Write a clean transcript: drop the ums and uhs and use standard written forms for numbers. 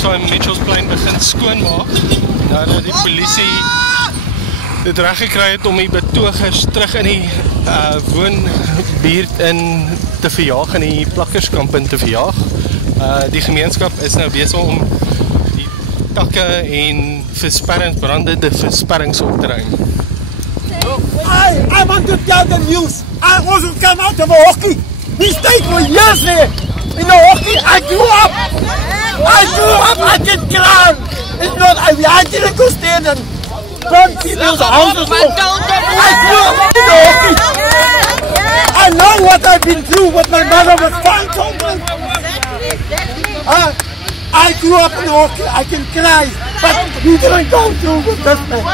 Saam Mitchellsplein begin skoonmaak nadat die polisie dit reg gekry het om die betogers terug in die woonbuurt in te verjaag, in die plakkerskamp in te verjaag. Die gemeenskap is nou besig om die takke en brandende versperrings op te ruim. I want to tell the news. I also come out of hockey. We stayed for years there. In the hockey, I grew up. I can climb. It's not, I didn't go stand and burn people's houses. I grew up in the hockey. I know what I've been through, what my mother was fine children. I grew up in hockey. I can cry, but we didn't go through with this man.